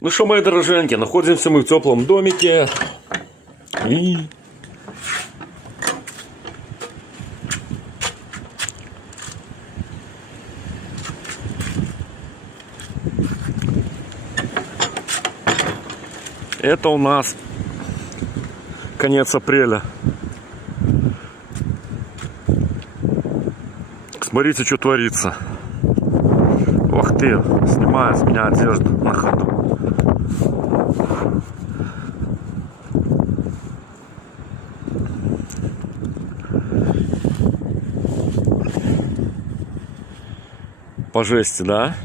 Ну что, мои дороженьки, находимся мы в теплом домике. И... это у нас конец апреля. Смотрите, что творится. Ох ты, снимает с меня одежду на ходу. По жести, да?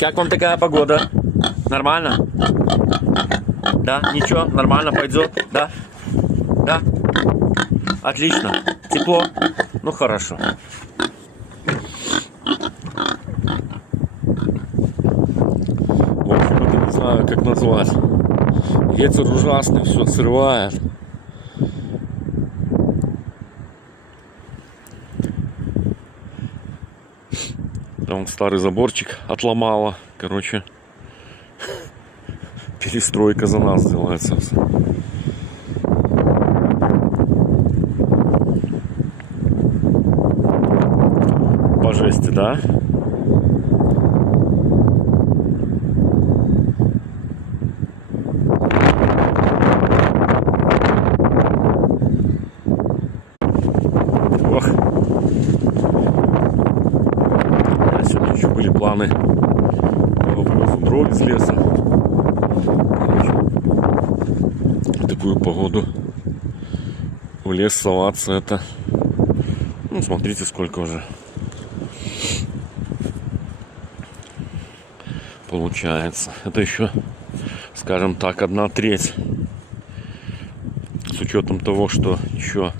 Как вам такая погода? Нормально? Да? Ничего? Нормально пойдет? Да? Да? Отлично. Тепло? Ну хорошо. В общем, это не знаю, как назвать. Ветер ужасный, все срывает. Там старый заборчик отломало. Короче, перестройка за нас делается. По жести, да? Ох. Сегодня еще были планы по вывозу дров из леса. В такую погоду в лес соваться, это, ну, смотрите, сколько уже получается. Это еще, скажем так, 1/3, с учетом того, что еще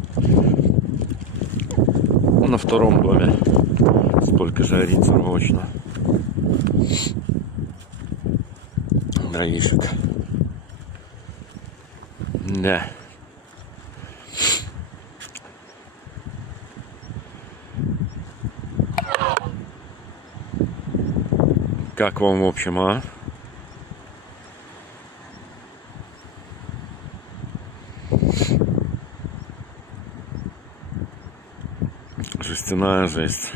на втором доме столько же ориентировочно дровишек. Да. Как вам, в общем, а? Жестяная жесть.